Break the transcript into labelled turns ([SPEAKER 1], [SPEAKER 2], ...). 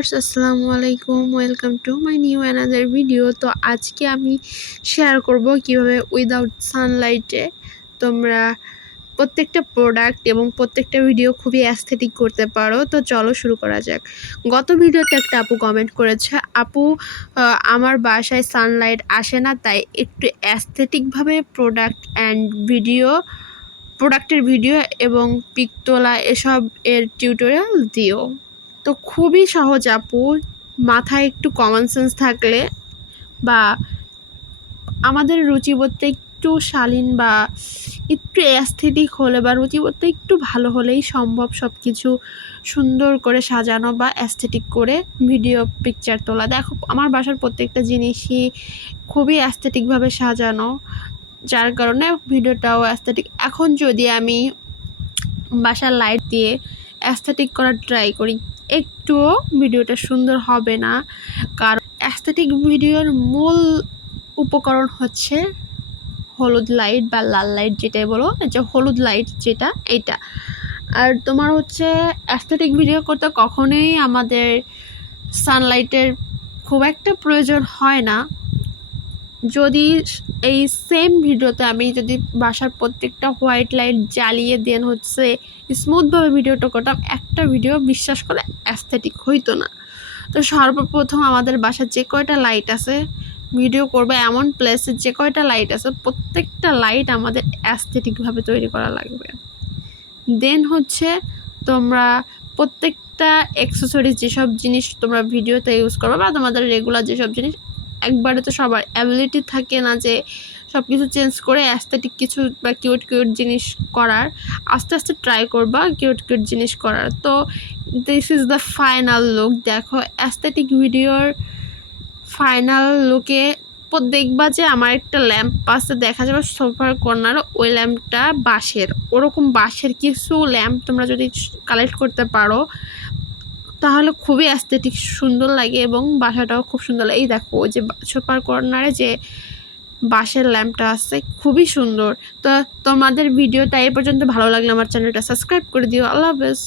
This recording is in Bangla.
[SPEAKER 1] ভিউয়ার্স, আসসালামু আলাইকুম। Welcome to my new another video তো আজকে আমি শেয়ার করব কীভাবে উইদাউট সানলাইটে তোমরা প্রত্যেকটা প্রোডাক্ট এবং প্রত্যেকটা ভিডিও খুবই অ্যাস্থেটিক করতে পারো। তো চলো শুরু করা যাক। গত ভিডিওতে একটা আপু কমেন্ট করেছে, আপু আমার বাসায় সানলাইট আসে না, তাই একটু অ্যাস্থেটিকভাবে প্রোডাক্ট অ্যান্ড ভিডিও প্রোডাক্টের ভিডিও এবং পিক তোলা এসব এর টিউটোরিয়াল দিও। তো খুবই সহজ, আপু। মাথায় একটু কমন সেন্স থাকলে বা আমাদের রুচিবোধটা একটু শালীন বা একটু অ্যাস্থেটিক হলে বা রুচিবোধটা একটু ভালো হলেই সম্ভব সব কিছু সুন্দর করে সাজানো বা অ্যাস্থেটিক করে ভিডিও পিকচার তোলা। দেখো, আমার বাসার প্রত্যেকটা জিনিসই খুবই অ্যাস্থেটিকভাবে সাজানো, যার কারণে ভিডিওটাও অ্যাস্থেটিক এখন যদি আমি বাসার লাইট দিয়ে অ্যাস্থেটিক করার ট্রাই করি একটুও ভিডিওটা সুন্দর হবে না। কারণ অ্যাস্থেটিক ভিডিওর মূল উপকরণ হচ্ছে হলুদ লাইট বা লাল লাইট যেটাই বলো, যে হলুদ লাইট যেটা এটা আর তোমার হচ্ছে অ্যাস্থেটিক ভিডিও করতে কখনোই আমাদের সানলাইটের খুব একটা প্রয়োজন হয় না। যদি এই সেম ভিডিওতে আমি যদি বাসার প্রত্যেকটা হোয়াইট লাইট জ্বালিয়ে দেন হচ্ছে স্মুথভাবে ভিডিওটা করতাম, একটা ভিডিও বিশ্বাস করে অ্যাস্থেটিক হইতো না। তো সর্বপ্রথম আমাদের বাসার যে কয়টা লাইট আছে ভিডিও করবে এমন প্লেসে যে কয়টা লাইট আছে, প্রত্যেকটা লাইট আমাদের অ্যাস্থেটিকভাবে তৈরি করা লাগবে। দেন হচ্ছে তোমরা প্রত্যেকটা অ্যাক্সেসরিজ যেসব জিনিস তোমরা ভিডিওতে ইউজ করবে বা তোমাদের রেগুলার যেসব জিনিস একবারে তো সবার অ্যাবিলিটি থাকে না যে সব কিছু চেঞ্জ করে অ্যাস্থেটিক কিছু বা কিউট কিউট জিনিস করার। আস্তে আস্তে ট্রাই করবা কিউট কিউট জিনিস করার। তো this is the final look দেখো অ্যাস্থেটিক ভিডিওর ফাইনাল লুকে দেখবা যে আমার একটা ল্যাম্প পাশে দেখা যাবে সোফার কর্নার ওই ল্যাম্পটা বাঁশের। ওরকম বাঁশের কিছু ল্যাম্প তোমরা যদি কালেক্ট করতে পারো তাহলে খুবই অ্যাস্থেটিক সুন্দর লাগে এবং বাসাটাও খুব সুন্দর লাগে। এই দেখো যে সোপার কর্নারে যে বাঁশের ল্যাম্পটা আছে, খুবই সুন্দর। তো তোমাদের ভিডিওটা এই পর্যন্ত। ভালো লাগলে আমার চ্যানেলটা সাবস্ক্রাইব করে দিও। আল্লাহ হাফেজ।